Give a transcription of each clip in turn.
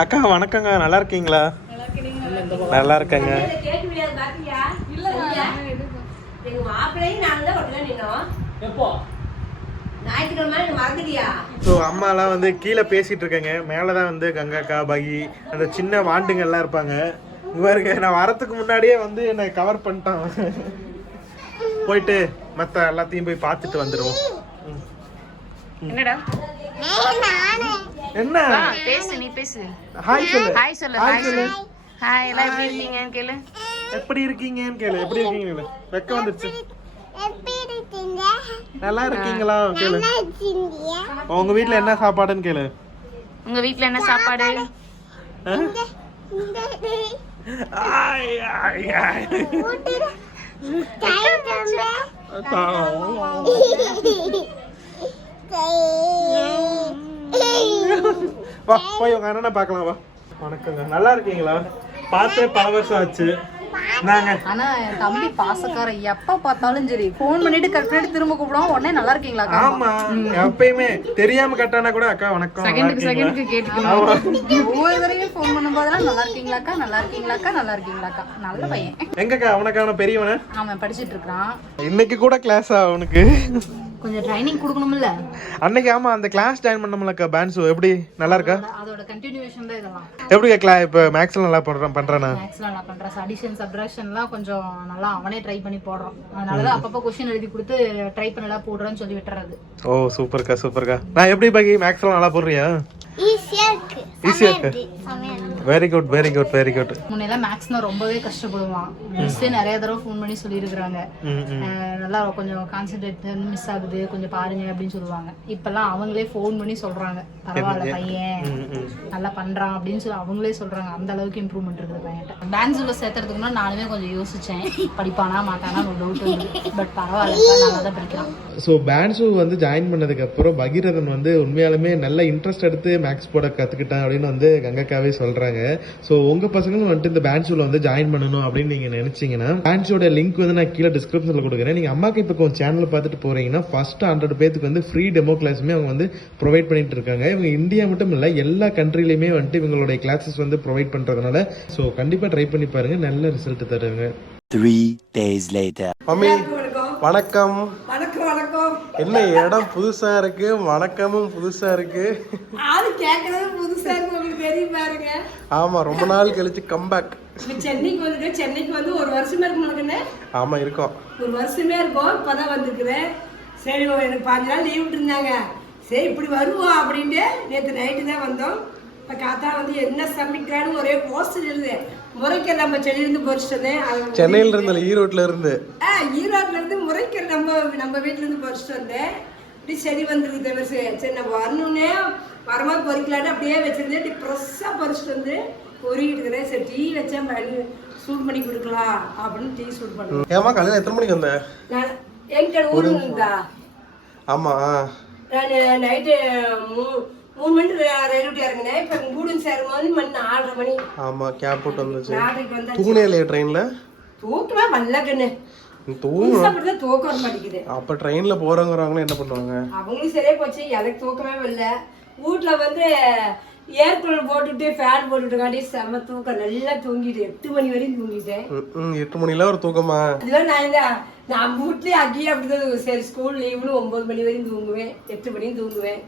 அக்கா வணக்கங்க. நல்லா இருக்கீங்களா? நல்லா இருக்கேங்க. ஸோ அம்மாலாம் வந்து கீழே பேசிட்டு இருக்கேங்க. மேலே தான் வந்து கங்காக்கா பகி அந்த சின்ன வாண்டுங்க எல்லாம் இருப்பாங்க இவருக்கு நான் வரத்துக்கு முன்னாடியே வந்து என்னை கவர் பண்ணிட்டான். போயிட்டு மற்ற எல்லாத்தையும் போய் பார்த்துட்டு வந்துடுவோம் என்னடா? என்ன? ஆ, பேசு நீ பேசு. ஹாய் சொல்லு. ஹாய் சொல்லு ஹாய் சொல்லு. ஹாய் எல்லாம் எப்படி இருக்கீங்கன்னு கேளு. எப்படி இருக்கீங்கன்னு கேளு. எப்படி இருக்கீங்கன்னு கேளு. வெக்க வந்துருச்சு. நல்லா இருக்கீங்களா? கேளு. உங்க வீட்ல என்ன சாப்பாடுன்னு கேளு. உங்க வீட்ல என்ன சாப்பாடு? ஆ? ஆய், வா போய் உங்க அண்ணனை பார்க்கலாம் வா. வணக்கங்க. நல்லா இருக்கீங்களா? பார்த்தே பல வருஷம் ஆச்சு. நாங்க ஆனா என் தம்பி பாசக்காரன். எப்ப பார்த்தாலும் சரி ஃபோன் பண்ணிட்டு கட் பண்ணிட்டு திரும்ப கூப்பிடுவான். உடனே நல்லா இருக்கீங்களா ஆமா. எப்பயுமே தெரியாம கட்டானா கூட அக்கா வணக்கம். செகண்டுக்கு? செகண்டுக்கு கேட்டுக்கணும். ஒவ்வொரு தடவையும் ஃபோன் பண்ணும்போதெல்லாம் நல்லா இருக்கீங்களாக்கா நல்லா இருக்கீங்களாக்கா நல்லா இருக்கீங்களாக்கா நல்ல பையன். எங்கக்கா? அவனுக்கான பெரியவன? அவன் படிச்சிட்டு இருக்கான் இன்னைக்கு கூட கிளாஸா அவனுக்கு? கொஞ்சம் ட்ரைனிங் கொடுக்கணும்ல? அன்னைக்கு ஆமா அந்த கிளாஸ் ஜாயின் பண்ணோம்லக்கா பேன்ஸு எப்படி? நல்லா இருக்கா? அதோட கண்டினியூஷன் தான் இதெல்லாம். எப்படி கிளா இப்போ மேக்ஸ்ல நல்லா பண்றான்? பண்றானா மேக்ஸ்ல நல்லா பண்றான் அடிஷன் சப்ராக்ஷன்லாம் கொஞ்சம் நல்லா அவனே ட்ரை பண்ணி போடுறான். அதனாலதான் அப்பப்போ கொஸ்டின் எழுதி கொடுத்து ட்ரை பண்ணலாம் போடுறேன்னு சொல்லி விட்டுறது. ஓ சூப்பர்க்கா சூப்பர்க்கா நான் எப்படி பாக்கி? மேக்ஸ்லாம் நல்லா போடுறியா? ஈஸியா இருக்கு very good very good very good முன்னெல்லாம் மேக்ஸ்னா ரொம்பவே கஷ்டப்படுவான். மிஸ்ஸே நிறைய தடவை ஃபோன் பண்ணி சொல்லியிருக்கிறாங்க. நல்லா கொஞ்சம் கான்சென்ட்ரேட் மிஸ் ஆகுது கொஞ்சம் பாருங்க அப்படின்னு சொல்லுவாங்க. இப்பெல்லாம் அவங்களே ஃபோன் பண்ணி சொல்றாங்க. பரவாயில்ல பையன். நல்லா பண்றான் அப்படின்னு சொல்லி அவங்களே சொல்றாங்க. அந்த அளவுக்கு இம்ப்ரூவ்மெண்ட் இருக்குது பையன்கிட்ட. டான்ஸ்ல சேர்த்துறதுக்கு முன்னாடி நானுமே கொஞ்சம் யோசிச்சேன். படிப்பானா மாட்டானா ஒரு டவுட் பட் பரவாயில்ல நல்லா தான் படிக்கிறான். ஸோ பேன்ஸு வந்து ஜாயின் பண்ணதுக்கு அப்புறம் பகீரதன் வந்து உண்மையாலுமே நல்ல இன்ட்ரெஸ்ட் எடுத்து மேக்ஸ் போட கற்றுக்கிட்டான் அப்படின்னு வந்து கங்கக்காவே சொல்கிறாங்க ஸோ உங்கள் பசங்களும் வந்துட்டு இந்த பேன்ஸில் வந்து ஜாயின் பண்ணணும் அப்படின்னு நீங்கள் நினச்சிங்கன்னா பேன்ஸோட லிங்க் வந்து நான் கீழே டிஸ்கிரிப்ஷனில் கொடுக்குறேன். நீங்கள் அம்மாக்கு இப்போ கொஞ்சம் சேனல் பார்த்துட்டு போகிறீங்கன்னா ஃபர்ஸ்ட் ஹண்ட்ரட் பேத்துக்கு வந்து ஃப்ரீ டெமோ கிளாஸுமே அவங்க வந்து ப்ரொவைட் பண்ணிட்டு இருக்காங்க. இவங்க இந்தியா மட்டும் இல்லை எல்லா கண்ட்ரிலையுமே வந்துட்டு இவங்களுடைய கிளாஸஸ் வந்து ப்ரொவைட் பண்ணுறதுனால ஸோ கண்டிப்பாக ட்ரை பண்ணி பாருங்க நல்ல ரிசல்ட் தருங்க. Three days later. மம்மி வணக்கம். என்ன இடம் புதுசா இருக்கு? வணக்கமும் புதுசா இருக்கு. ஆளு கேட்கறது புதுசா இருக்கு உங்களுக்கு தெரியும் பாருங்க. ஆமா ரொம்ப நாள் கழிச்சு கம்பேக் சென்னைக்கு வந்துட்டு சென்னைக்கு வந்து ஒரு வருஷமா இருக்கு உனக்குன்னு ஆமா இருக்கோம். ஒரு வருஷமே இருக்கும் இப்பதான் வந்திருக்கிறேன் சரி எனக்கு பாஞ்சு நாள் லீவ் விட்டுருந்தாங்க. சரி இப்படி வருவோம் அப்படின்ட்டு நேற்று நைட்டு தான் வந்தோம். இப்போ காத்தா வந்து என்ன சமைக்கிறான்னு ஒரே போஸ்டர் எழுது. முறைக்க நம்ம செடியிலிருந்து பொறிச்சிட்டு வந்தேன் சென்னையில இருந்து ஈரோட்ல இருந்து ஆ ஈரோட்ல இருந்து முறைக்க நம்ம நம்ம வீட்ல இருந்து பொறிச்சிட்டு வந்தேன். இப்படி செடி வந்துருக்கு தவிர சரி நம்ம வரணுன்னே வரமா பொறிக்கலான்னு அப்படியே வச்சிருந்தேன். இப்படி ப்ரெஸ்ஸாக பறிச்சிட்டு வந்து பொறிக்கிட்டு இருக்கிறேன். சரி டீ வச்சா பண்ணி சூட் பண்ணி கொடுக்கலாம் அப்படின்னு டீ சூட் பண்ணுவேன் ஏமா காலையில எத்தனை மணிக்கு வந்த? நான் என்கிட்ட ஊரு இருந்தா ஆமா நான் நைட்டு மூ மூணு மணி ரயில் விட்டு இறங்கினேன். இப்போ கூடும் சேரும்போது மணி நாலரை மணி. ஆமா கேப் போட்டு வந்துச்சு. நாளைக்கு வந்தா தூங்குனே இல்லையா ட்ரெயின்ல தூக்கமே வரல கண்ணு. அப்படிதான் தூக்கம் வர மாட்டேங்குது. அப்ப ட்ரெயின்ல போறவங்க என்ன பண்ணுவாங்க? அவங்களும் சரியா போச்சு. எனக்கு தூக்கமே வரல. வீட்ல வந்து ஏர் கூலர் போட்டுட்டு ஃபேன் போட்டுட்டுக்காண்டி செம்ம தூக்கம். நல்லா தூங்கிட்டு எட்டு மணி வரையும் தூங்கிட்டேன். ம், எட்டு மணில ஒரு தூக்கமா? அதெல்லாம் நான் இந்த நான் வீட்லயே அங்கேயே அப்படிதான். சரி ஸ்கூல் லீவுன்னு ஒன்பது மணி வரையும் தூங்குவேன். எட்டு மணியும் தூங்குவேன்.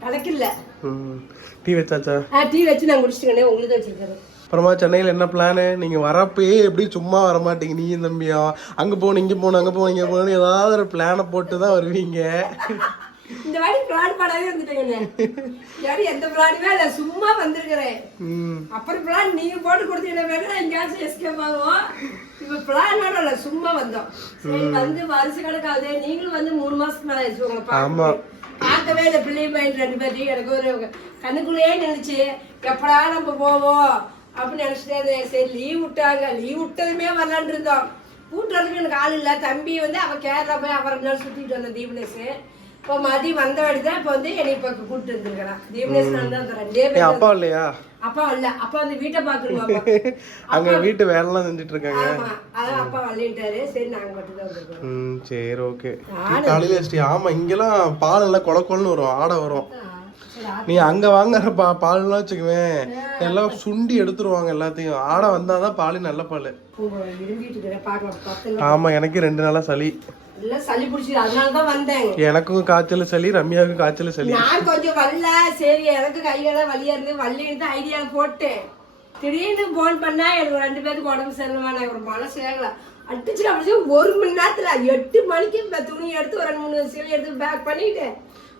கணக்கில்ல ம். டீ வச்சாச்சா? ஆ டீ வச்சு நான் குடிச்சிட்டுக்கணே உங்களுக்கு வச்சிருக்கேன் அப்புறமா சென்னையில் என்ன பிளானு நீங்கள் வரப்பயே எப்படி சும்மா வர மாட்டீங்க நீயும் தம்பியா அங்கே போகணும் இங்கே போகணும் அங்கே போகணும் இங்கே போகணும் ஏதாவது ஒரு பிளானை போட்டு தான் வருவீங்க. இந்த வாட்டி பிளான் பண்ணாவே இந்த வாட்டி எந்த பிளானுமே இல்லை. சும்மா வந்திருக்கிறேன். அப்புறம் பிளான் நீங்க போட்டு கொடுத்தீங்கன்னா வேணா எங்கேயாச்சும் எஸ்கேப் ஆகுவோம். இப்ப பிளானோட இல்ல. சும்மா வந்தோம். சரி வந்து வருஷ கணக்காகுது நீங்களும் வந்து மூணு மாசத்துக்கு மேல ஆயிடுச்சு உங்களை. பார்க்கவே. இல்லை. பிள்ளை பையன் ரெண்டு பேர்த்தையும். எனக்கு ஒரு கண்ணுக்குள்ளேயே நினைச்சு எப்படா நம்ம போவோம் அப்படின்னு நினைச்சிட்டே. சரி லீவ் விட்டாங்க. லீவ் விட்டதுமே வரலான்னு இருந்தோம். கூட்டுறதுக்கு எனக்கு ஆள் இல்லை. தம்பி வந்து அவன் கேரளா போய் அவரை நாள் சுத்திட்டு வந்தான் தீபனேஷ் இப்போ மதியம் வந்த வாடி தான் இப்போ வந்து என்னை இப்போ கூப்பிட்டு வந்துருக்கிறான். தீபனேஷ் நான் தான் அந்த ரெண்டே பேர் அப்பா இல்லையா? அப்பா இல்ல அப்பா வந்து வீட்டை பாத்துருவாங்க அங்கே வீட்டு வேலைலாம் செஞ்சுட்டு இருக்காங்க ஆமா அதான் அப்பா வரலிட்டாரு சரி நாங்க மட்டும் தான் வந்திருக்கோம். ம் சரி ஓகே. காலையில் வச்சிட்டி ஆமாம் இங்கெல்லாம் பால் நல்லா கொல கொலன்னு வரும். ஆடை. வரும் நீ அங்க வாங்குற பா பால்லாம் வச்சுக்குவேன். எல்லாம் சுண்டி எடுத்துருவாங்க எல்லாத்தையும். ஆடை வந்தாதான் பால் நல்ல பால். ஆமா எனக்கு ரெண்டு நாளா சளி. எல்லாம் சளி பிடிச்சி அதனால தான் வந்தேன். எனக்கும் காய்ச்சல் சளி ரம்யாவுக்கும் காய்ச்சல் சளி. நான் கொஞ்சம் வரல. சரி எனக்கு கையெல்லாம் வலியா இருந்து வள்ளின்னு தான் ஐடியா போட்டேன். திடீர்னு போன் பண்ணா எனக்கு ரெண்டு பேருக்கு உடம்பு சரியில்லை நான் ஒரு மனசு கேட்கல அடிச்சு அப்படிச்சு ஒரு மணி நேரத்துல எட்டு மணிக்கு துணி எடுத்து ஒரு ரெண்டு மூணு சீலை எடுத்து பேக் பண்ணிட்டு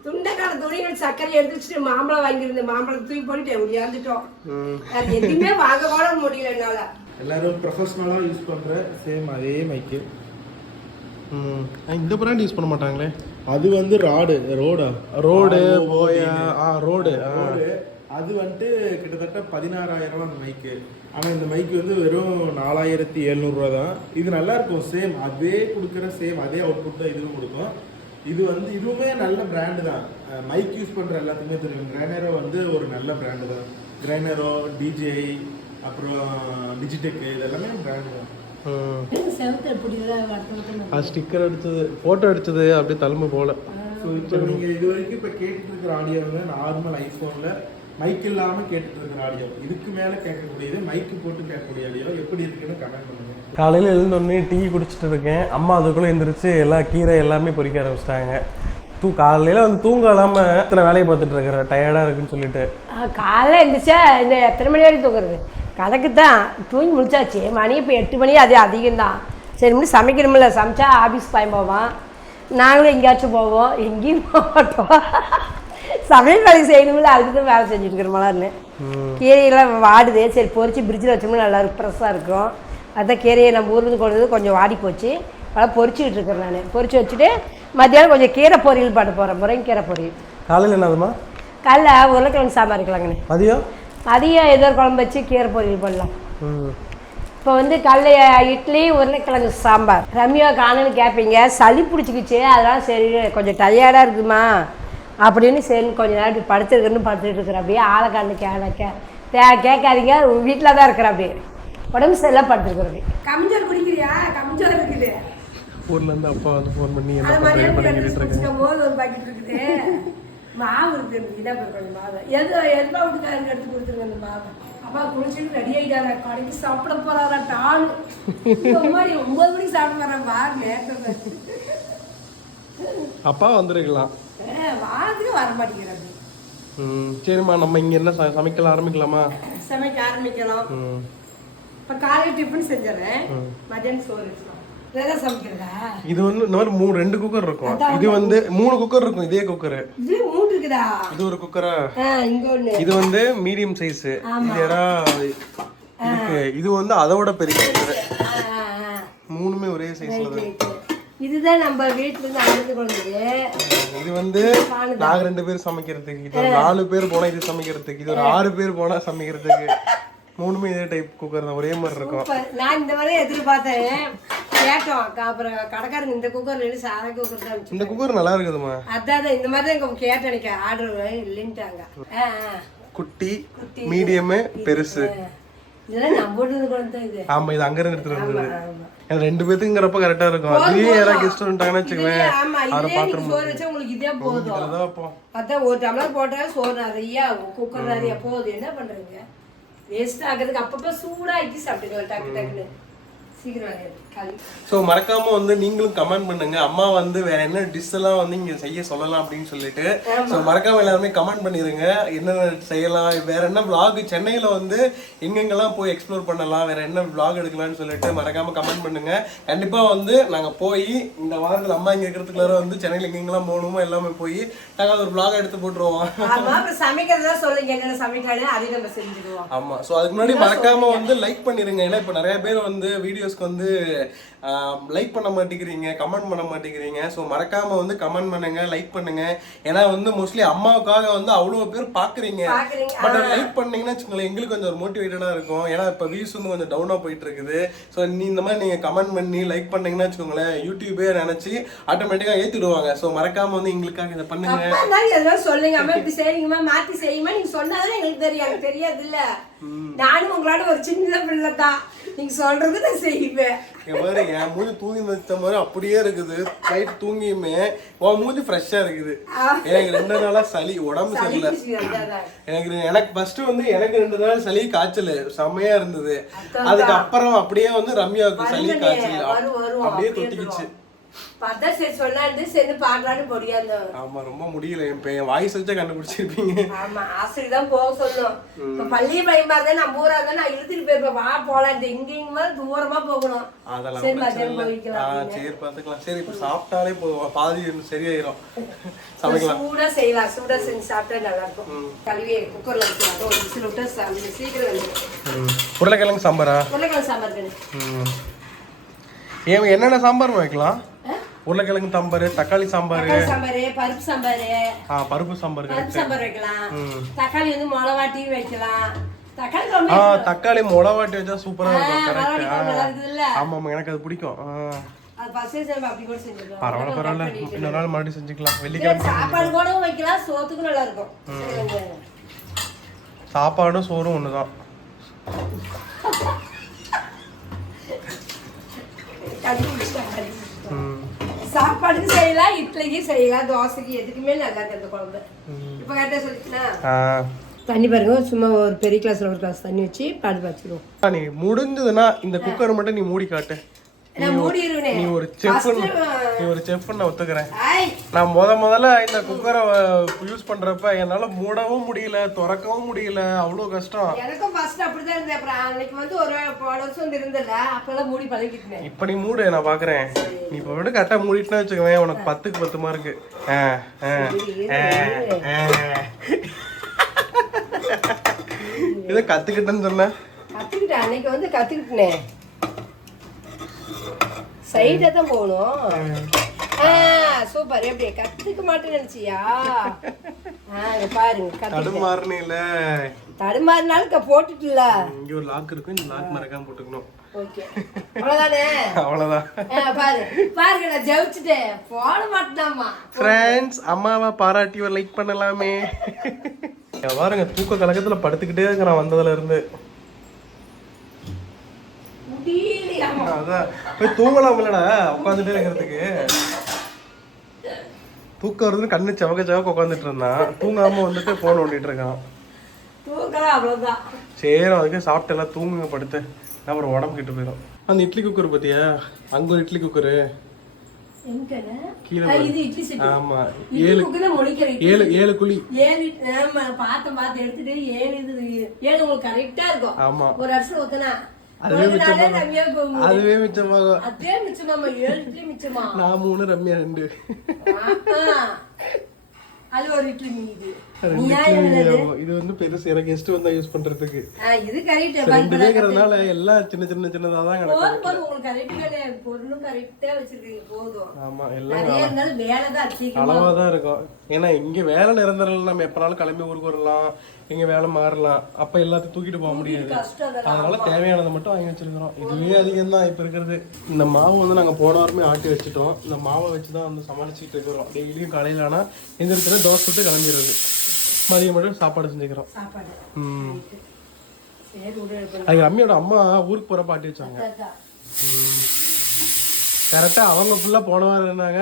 துண்டைக்கான துணி எடுத்து சர்க்கரை எடுத்து வச்சுட்டு மாம்பழம் வாங்கியிருந்தேன். மாம்பழம் தூக்கி போட்டுட்டேன். முடியாந்துட்டோம் அது எதுவுமே வாங்க கூட முடியல என்னால. எல்லாரும் ப்ரொஃபஷனலாக யூஸ் பண்ணுற சேம் அதே மைக்கு. இந்த பிராண்ட் யூஸ் பண்ண மாட்டாங்களே அது வந்து ராடு ரோடா ரோடு போயா ஆ ரோடு அது வந்துட்டு கிட்டத்தட்ட பதினாறாயிரம் அந்த மைக்கு ஆனால் இந்த மைக்கு வந்து வெறும் நாலாயிரத்தி எழுநூறுவா தான் இது நல்லா இருக்கும் சேம் அதே கொடுக்குற சேம் அதே அவுட்புட் தான் இதுவும் கொடுக்கும் இது வந்து இதுவுமே நல்ல பிராண்டு தான் மைக் யூஸ் பண்ணுற எல்லாத்துக்குமே தெரியும் கிரைனரோ வந்து ஒரு நல்ல பிராண்டு தான் கிரைனரோ டிஜே அப்புறம் டிஜிடெக் இது எல்லாமே பிராண்டு தான் அது ஸ்டிக்கர் அடிச்சது போட்டோ அடிச்சது அப்படியே தலைமை போல. ஸோ இப்போ நீங்கள் இது வரைக்கும் இப்போ கேட்டுட்டு இருக்கிற ஆடியோ வந்து நார்மல் ஐஃபோனில் மைக் இல்லாமல் கேட்டுட்டு இருக்கிற ஆடியோ இதுக்கு மேலே கேட்கக்கூடியது மைக்கு போட்டு கேட்கக்கூடிய ஆடியோ எப்படி இருக்குன்னு கமெண்ட் பண்ணுங்க. காலையில் எழுந்தோடனே டீ குடிச்சிட்டு இருக்கேன். அம்மா அதுக்குள்ளே எந்திரிச்சு எல்லா கீரை எல்லாமே பொறிக்க ஆரம்பிச்சிட்டாங்க. தூ காலையில் வந்து தூங்க இல்லாமல் இத்தனை வேலையை பார்த்துட்டு இருக்கிறேன். டயர்டாக இருக்குன்னு சொல்லிட்டு. காலைல எழுந்திரிச்சா இந்த எத்தனை மணி வரைக்கும் தூங்குறது? கணக்கு தான் தூங்கி முடிச்சாச்சு மணி இப்போ எட்டு மணி அது அதிகம்தான். சரி முடி சமைக்கணுமில்ல சமைச்சா ஆஃபீஸ் பயம் போவான். நாங்களும் எங்கேயாச்சும் போவோம். எங்கேயும் போக மாட்டோம். சமையல் வேலை செய்யணுமில்ல அதுக்கு தான் வேலை செஞ்சுட்டு இருக்கிறோம்லான்னு கீரையெல்லாம் வாடுது. சரி பொரிச்சு பிரிட்ஜில் வச்சோம்னா நல்லா ஃப்ரெஷ்ஷாக இருக்கும். அதான் கீரையை நம்ம ஊர்லேருந்து கொண்டு வந்து கொஞ்சம் வாடி போச்சு. அதெல்லாம் பொரிச்சுக்கிட்டு இருக்கிறேன் நான். பொரிச்சு வச்சுட்டு மத்தியானம் கொஞ்சம் கீரை பொரியல் பண்ண போகிறேன் முருங்கீரை பொரியல். காலையில் என்னதுமா காலைல உருளைக்கிழங்கு சாம்பார் இருக்கலாங்கண்ணே மதியம்? மதியம் ஏதோ ஒரு குழம்பு வச்சு கீரை பொரியல் பண்ணலாம் ம். இப்போ வந்து காலைல இட்லி உருளைக்கிழங்கு சாம்பார். ரம்யா காணுன்னு கேட்பீங்க சளி பிடிச்சிக்கிச்சு. அதெல்லாம் சரி கொஞ்சம் டயர்டாக இருக்குமா? அப்படின்னு சரி கொஞ்ச நேரம் இப்படி படுத்துருக்குன்னு படுத்துட்டு இருக்கிறேன். அப்படியே ஆளை கேட்க தே கேட்காதீங்க. வீட்டில் தான் இருக்கிறேன் அப்படியே. உடம்பு சரியில்லாம் படுத்துருக்குறேன் கமிஞ்சோர் குடிக்கிறியா? கமிஞ்சோர் இருக்குது. ஊர்லேருந்து அப்பா வந்து ஃபோன் பண்ணி என்ன அது இருக்குது மாவு இருக்கு இதாக கொஞ்சம் மாவு. எது எதுமா வீட்டுக்காரங்க எடுத்து கொடுத்துருங்க அந்த மாவு? அப்பா குளிச்சுட்டு ரெடி ஆகிட்டாரா கடைக்கு சாப்பிட போறாரா டான் இந்த மாதிரி ஒன்பது மணிக்கு சாப்பிட போறேன் பாரு நேரத்தை அப்பா வந்திருக்கலாம் வாரத்துக்கு வர மாட்டேங்கிறாரு. ம் சரிம்மா நம்ம இங்கே என்ன ச- சமைக்கலாம் ஆரம்பிக்கலாமா? சமைக்க ஆரம்பிக்கலாம். ம். இப்போ காலையில் டிஃபன் செஞ்சிடறேன் மதியானம் சோறு இது வந்து இந்த மாதிரி மூணு ரெண்டு குக்கர் இருக்கும். இது வந்து மூணு குக்கர் இருக்கும் இதே குக்கர் இது ஒரு குக்கரா இது வந்து மீடியம் சைஸ் இது இது வந்து அதோட பெரிய குக்கர் மூணுமே ஒரே சைஸ்ல தான் இதுதான் நம்ம வீட்டுல இருந்து அங்கிருந்து கொண்டு இது வந்து நாங்க ரெண்டு பேர் சமைக்கிறதுக்கு இது நாலு பேர் போனா இது சமைக்கிறதுக்கு இது ஒரு ஆறு பேர் போனா சமைக்கிறதுக்கு. மூணுமே இதே டைப் குக்கர் தான். ஒரே மாதிரி இருக்கும். நான் இந்த மாதிரி எதிர்பார்த்தேன். கேட்டோம். அப்புறம் கடைக்காரங்க இந்த குக்கர் இல்லை சாதா குக்கர் தான். இந்த குக்கர் நல்லா இருக்குதுமா அதான் இந்த மாதிரி தான் இங்க கேட்டேன் எனக்கு. ஆர்டர் இல்லைன்ட்டாங்க. குட்டி மீடியமு பெருசு. இதெல்லாம் நம்ம வீட்டுல கொண்டு தான் இது. ஆமா இது அங்க இருந்து எடுத்துட்டு வந்தது. ரெண்டு பேத்துக்குங்கிறப்ப கரெக்டா இருக்கும். அதுலயே யாராவது கெஸ்ட் வந்துட்டாங்கன்னு வச்சுக்கோங்க அவரை இதுலயே பாத்திரம் நீங்க சோறு வச்சா உங்களுக்கு இதே போதும். அதான் ஒரு டம்ளர் போட்டா சோறு நிறைய குக்கர் நிறைய போகுது. என்ன பண்றீங்க? வேஸ்ட் ஆகிறதுக்கு அப்பப்போ சூடாக்கி சாப்பிட்டுக்கலாம் டக்கு டக்குன்னு. சீக்கிரம் ஆகிடுது ஸோ மறக்காம வந்து நீங்களும் கமெண்ட் பண்ணுங்க. அம்மா வந்து வேற என்ன டிஷ் எல்லாம் வந்து இங்க செய்ய சொல்லலாம் அப்படின்னு சொல்லிட்டு. ஸோ மறக்காம எல்லாருமே கமெண்ட் பண்ணிருங்க. என்னென்ன செய்யலாம்? வேற என்ன vlog? சென்னையில வந்து எங்கெங்கெல்லாம் போய் எக்ஸ்ப்ளோர் பண்ணலாம்? வேற என்ன vlog எடுக்கலாம்னு சொல்லிட்டு மறக்காம கமெண்ட் பண்ணுங்க. கண்டிப்பா வந்து நாங்க போய் இந்த வாரத்துல அம்மா இங்க இருக்கிறதுக்குள்ளார வந்து சென்னையில எங்கெங்கெல்லாம் போகணுமோ எல்லாமே போய் நாங்க ஒரு vlog எடுத்து போட்டுருவோம். சமைக்கிறதா சொல்லுங்க. என்னென்ன சமைக்கணும் அதையும் நம்ம செஞ்சுடுவோம் ஆமா. சோ அதுக்கு முன்னாடி மறக்காம வந்து லைக் பண்ணிருங்க. ஏன்னா இப்ப நிறைய பேர் வந்து வீடியோஸ்க்கு வந்து லைக் பண்ண மாட்டேங்கிறீங்க கமெண்ட் பண்ண மாட்டேங்கிறீங்க. ஸோ மறக்காம வந்து கமெண்ட் பண்ணுங்க லைக் பண்ணுங்க. ஏன்னா வந்து மோஸ்ட்லி அம்மாவுக்காக வந்து அவ்வளவு பேர் பாக்குறீங்க, பட் லைக் பண்ணீங்கன்னா வச்சுக்கோங்களேன் எங்களுக்கு கொஞ்சம் ஒரு மோட்டிவேட்டடா இருக்கும். ஏன்னா இப்ப வியூஸ் வந்து கொஞ்சம் டவுனா போயிட்டு இருக்குது ஸோ நீ இந்த மாதிரி நீங்க கமெண்ட் பண்ணி லைக் பண்ணீங்கன்னா வச்சுக்கோங்களேன் யூடியூபே நினைச்சு ஆட்டோமேட்டிக்கா ஏத்திடுவாங்க. ஸோ மறக்காம வந்து எங்களுக்காக இதை பண்ணுங்க. சொல்லுங்க. இப்படி செய்யுங்கம்மா மாத்தி செய்யுமா? நீங்க சொன்னாதான் எங்களுக்கு தெரியும். தெரியாது இல்ல நானும் உங்களோட ஒரு சின்ன பிள்ளை தான் நீங்க சொல்றது நான் செய்வேன். பாரு என் மூஞ்சி தூங்கி வச்ச மாதிரி அப்படியே இருக்குது. நைட் தூங்கியுமே. உன் மூஞ்சி ஃப்ரெஷ்ஷா இருக்குது. எனக்கு ரெண்டு நாளா சளி உடம்பு சரியில்லை. எனக்கு எனக்கு ஃபர்ஸ்ட் வந்து எனக்கு ரெண்டு நாள் சளி காய்ச்சல். செம்மையா இருந்தது. அதுக்கப்புறம் அப்படியே வந்து ரம்யாவுக்கு சளி காய்ச்சல். அப்படியே தொத்திக்கிச்சு. பார்த்தா சரி சொன்னாண்டு சரி பாக்கலான்னு பொடியாந்த ஆமா ரொம்ப முடியல. என் பையன் வாய்ஸ் வச்சா கண்டுபிடிச்சிருப்பீங்க. ஆமா ஆசிரியர் தான் போக சொல்லணும் இப்ப பள்ளி பயமா இருந்தா நம்ம ஊரா இருந்தா நான் இழுத்துட்டு போயிருப்பேன். வா போலாம் இங்க தூரமா போகணும். அதெல்லாம் சரி மத்தியானம் போய்க்கலாம் இப்போ சாப்பிட்டாலே போதும். பாதி சரியாயிரும். சமைக்கலாம். சூடா செய்யலாம். சூடா செஞ்சு சாப்பிட்டா நல்லா இருக்கும் கழுவி குக்கர்ல வச்சுக்கலாம் ஒரு விசில் விட்டு சீக்கிரம் வந்துடும். உருளைக்கிழங்கு சாம்பாரா? உருளைக்கிழங்கு சாம்பார். ஏன் என்னென்ன சாம்பார் வைக்கலாம்? உருளைக்கிழங்கு சாம்பார் தக்காளி சாம்பார். சாம்பார் பருப்பு சாம்பார். ஆ பருப்பு சாம்பார் பருப்பு சாம்பார் வைக்கலாம். தக்காளி வந்து மிளவாட்டியும் வைக்கலாம். ஆ தக்காளி மிளவாட்டி வச்சா சூப்பரா இருக்கும் கரெக்ட் ஆமா ஆமா எனக்கு அது பிடிக்கும். பரவாயில்ல பரவாயில்ல. இன்னொரு நாள் மறுபடியும் செஞ்சுக்கலாம். வெள்ளிக்கிழமை சாப்பாடு கூட வைக்கலாம். சோத்துக்கும் நல்லா இருக்கும். சரி, வந்து. சாப்பாடும் சோறும் ஒண்ணுதான். ம். சாப்பாடுக்கு செய்யலாம் இட்லிக்கு செய்யலாம் தோசைக்கு எதுக்குமே நல்லா இருக்கு அந்த குழம்பு. இப்ப கரெக்டா சொல்லிட்டுனா. தண்ணி பாருங்க சும்மா ஒரு பெரிய கிளாஸ்ல ஒரு கிளாஸ் தண்ணி வச்சு பாடு வச்சிருவோம் நீ முடிஞ்சதுன்னா இந்த குக்கர் மட்டும் நீ மூடி காட்டு. நீ ஒரு செஃப் நீ ஒரு செஃப் நான் ஒத்துக்கிறேன். நான் முத முதல்ல இந்த குக்கரை யூஸ் பண்றப்ப என்னால மூடவும் முடியல திறக்கவும் முடியல. அவ்வளோ கஷ்டம். எனக்கும் ஃபர்ஸ்ட் அப்படிதான் இருந்தேன் அப்புறம் அன்னைக்கு வந்து ஒரு போன வருஷம் வந்து இருந்தல. அப்பெல்லாம் மூடி பழகிட்டேன் இப்ப நீ மூடு நான் பாக்குறேன். நீ இப்ப விட கரெக்டா மூடிட்டுனா வச்சுக்கவேன். உனக்கு பத்துக்கு பத்து மார்க்கு இதை கத்துக்கிட்டேன்னு சொன்ன. கத்துக்கிட்டேன். அன்னைக்கு வந்து கத்துக்கிட்டேன். சைடா தான் போகணும். ஆ சூப்பர். எப்படி கத்துக்க மாட்டேன்னு நினைச்சியா? பாருங்க கத்து தடுமாறுனில. தடுமாறினாலும் க- போட்டுட்டுல. இங்க ஒரு லாக் இருக்கும் இந்த லாக் மறக்காம போட்டுக்கணும். அம்மாவை பாராட்டி லைக் பண்ணலாமே. பாருங்க தூக்க கலக்கத்துல படுத்துக்கிட்டே இருக்கிறான் வந்ததுல இருந்து. அதான் போய் தூங்கலாம் இல்லடா உட்காந்துட்டே இருக்கிறதுக்கு. தூக்கம் வருதுன்னு கண்ணு செவக்க செவக்க உட்காந்துட்டு இருந்தான். தூங்காம வந்துட்டு போன் ஓட்டிட்டு இருக்கான். சரி அதுக்கு சாப்பிட்டு எல்லாம் தூங்குங்க படுத்து. அப்புறம் உடம்பு கெட்டு போயிடும் அந்த இட்லி குக்கர் பத்தியா? அங்க ஒரு இட்லி குக்கரு? கீழே ஆமா. ஏழு ஏழு ஏழு குழி. ஏழு பார்த்தேன், பார்த்து எடுத்துட்டு ஏழு இது ஏழு உங்களுக்கு கரெக்டா இருக்கும். ஆமா. ஒரு வருஷம் ஊத்துனா அதுவே மிச்சமாகும். அதுவே மிச்சமாகும் அதே மிச்சமாமா ஏழு இட்லி மிச்சமா? நான் மூணு ரம்யா ரெண்டு. அது ஒரு இட்லி மீது. இது வந்து பெருசு எனக்கு கெஸ்ட் வந்தா யூஸ் பண்றதுக்கு. ஆ, இது கரெக்ட் ரெண்டு பேங்கிறதுனால எல்லாம் சின்ன சின்ன சின்னதா தான் கிடக்கும். போதும் உங்களுக்கு கரெக்ட் கிடையாது பொருளும் கரெக்டா வச்சிருக்கீங்க. போதும். ஆமா எல்லாம் நிறைய இருந்தாலும் வேலை தான் சீக்கிரமா அளவா தான் இருக்கும். ஏன்னா இங்க வேலை நிரந்தரம். நம்ம எப்பனாலும் கிளம்பி ஊருக்கு வரலாம். இங்க வேலை மாறலாம். அப்ப எல்லாத்தையும் தூக்கிட்டு போக முடியாது. அதனால தேவையானதை மட்டும் வாங்கி வச்சிருக்கிறோம். இதுவே அதிகம் தான் இப்ப இருக்கிறது. இந்த மாவு வந்து நாங்க போன வாரமே ஆட்டி வச்சுட்டோம். இந்த மாவை வச்சு தான் வந்து சமாளிச்சுட்டு இருக்கிறோம். டெய்லியும் காலையில ஆனா எந்திரிச்சுனா தோசை சுட்டு கிளம்பிடுறது. மதியம் மட்டும் சாப்பாடு செஞ்சுக்கிறோம். ம். அது ரம்மியோட அம்மா ஊருக்கு போற பாட்டி வச்சாங்க. அதான். கரெக்டா அவங்க ஃபுல்லா போன வாரம் இருந்தாங்க.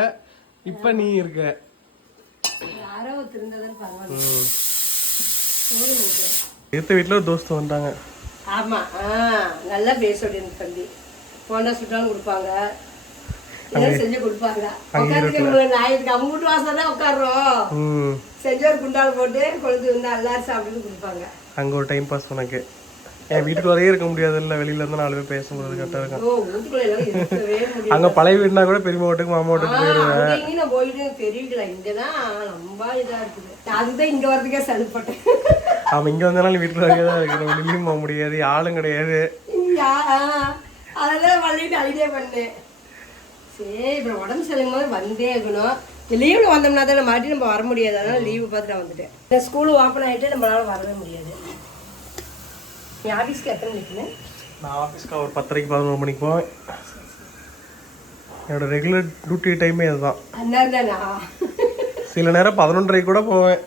இப்ப நீ இருக்க. எடுத்த வீட்டுல ஒரு தோஸ்து வந்தாங்க. ஆமா ஆ நல்லா இந்த தம்பி. போண்டா சுட்டாலும் கொடுப்பாங்க. செஞ்சு கொடுப்பாங்க. உட்காந்துக்கு அவங்க வீட்டு வாசல் தான் உட்காடுறோம் ஒரு குண்டால் போட்டு கொழுந்து வந்து எல்லாரும் சாப்பிட்டு கொடுப்பாங்க. அங்க ஒரு டைம் பாஸ் உனக்கு. என் வீட்டுக்குள்ளேயே இருக்க முடியாது இல்ல வெளியில இருந்து நாலு பேர் பேசும்போது கரெக்டா இருக்கும். வீட்டுக்குள்ள அங்க பழைய வீடுனா கூட பெரியம்மா வீட்டுக்கு மாமா வீட்டுக்கு போயிடுவேன். போயிட்டு தெரியல. இங்கதான் ரொம்ப இதா இருக்குது. அதுதான் இங்க வரதுக்கே சலுப்பட்டேன். அவன் இங்க வந்தனால வீட்டுக்குள்ளேயே தான் இருக்கணும் வெளியும் போக முடியாது ஆளும் கிடையாது. இங்க, அதெல்லாம் பண்ணிட்டு ஐடியா பண்ணேன். சரி இப்போ உடம்பு சரியில்லைங்க போது வந்தே இருக்கணும் லீவில் வந்தோம்னா தான் மாட்டி நம்ம வர முடியாது. அதனால லீவு பார்த்து நான் வந்துட்டேன். இந்த ஸ்கூல் ஓப்பன் ஆகிட்டு நம்மளால வரவே முடியாது. நீ ஆஃபீஸ்க்கு எத்தனை மணிக்குன்னு நான் ஆஃபீஸ்க்கு ஒரு பத்தரைக்கு பதினோரு மணிக்கு போவேன். என்னோட ரெகுலர் டியூட்டி டைமே அதுதான். சில நேரம் பதினொன்றரைக்கு கூட போவேன்.